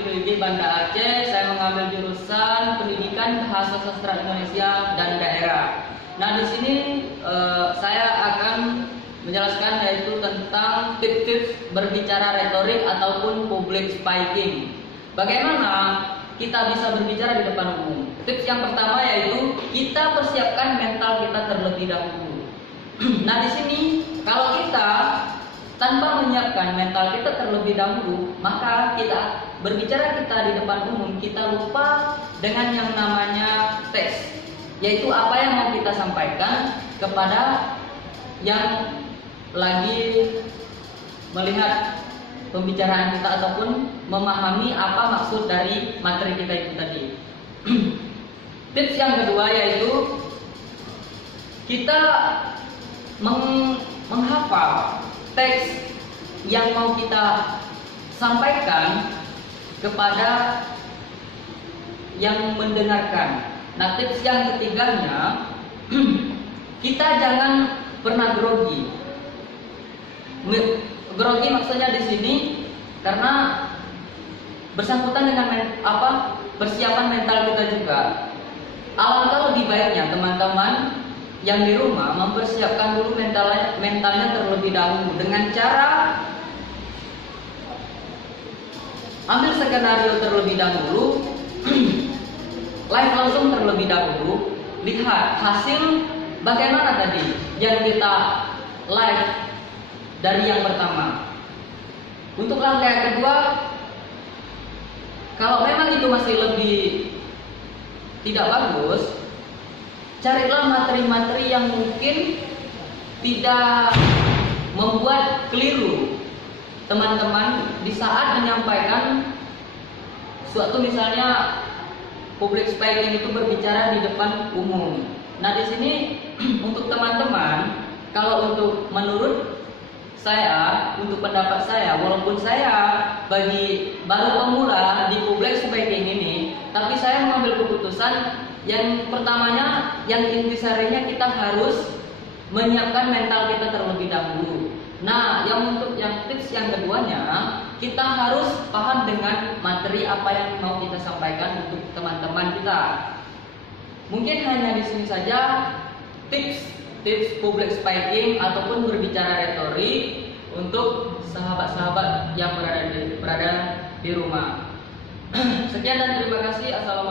IPB Banda Aceh. Saya mengambil jurusan Pendidikan Bahasa Sastra Indonesia dan Daerah. Nah, di sini saya akan menjelaskan yaitu tentang tips-tips berbicara retorik ataupun public speaking. Bagaimana kita bisa berbicara di depan umum? Tips yang pertama yaitu kita persiapkan mental kita terlebih dahulu. Nah, di sini kalau kita tanpa menyiapkan mental kita terlebih dahulu, maka kita berbicara di depan umum, kita lupa dengan yang namanya teks, yaitu apa yang mau kita sampaikan kepada yang lagi melihat pembicaraan kita ataupun memahami apa maksud dari materi kita itu tadi. Tips yang kedua yaitu kita menghafal teks yang mau kita sampaikan kepada yang mendengarkan. Nah, tips yang ketiganya kita jangan pernah grogi. Grogi maksudnya di sini karena bersangkutan dengan persiapan mental kita juga. Alangkah lebih baiknya teman-teman yang di rumah mempersiapkan dulu mentalnya terlebih dahulu dengan cara ambil skenario terlebih dahulu, live langsung terlebih dahulu, lihat hasil bagaimana tadi yang kita live dari yang pertama. Untuk langkah yang kedua, kalau memang itu masih lebih tidak bagus, carilah materi-materi yang mungkin tidak membuat keliru teman-teman di saat menyampaikan suatu, misalnya public speaking itu berbicara di depan umum. Nah, di sini untuk teman-teman, kalau untuk menurut saya, untuk pendapat saya, walaupun saya bagi baru pemula di public speaking ini, tapi saya mengambil keputusan yang pertamanya, yang intisarinya kita harus menyiapkan mental kita terlebih dahulu. Nah, untuk tips yang keduanya, kita harus paham dengan materi apa yang mau kita sampaikan untuk teman-teman kita. Mungkin hanya di sini saja tips public speaking ataupun berbicara retorik untuk sahabat-sahabat yang berada di rumah. Sekian dan terima kasih. Assalamualaikum.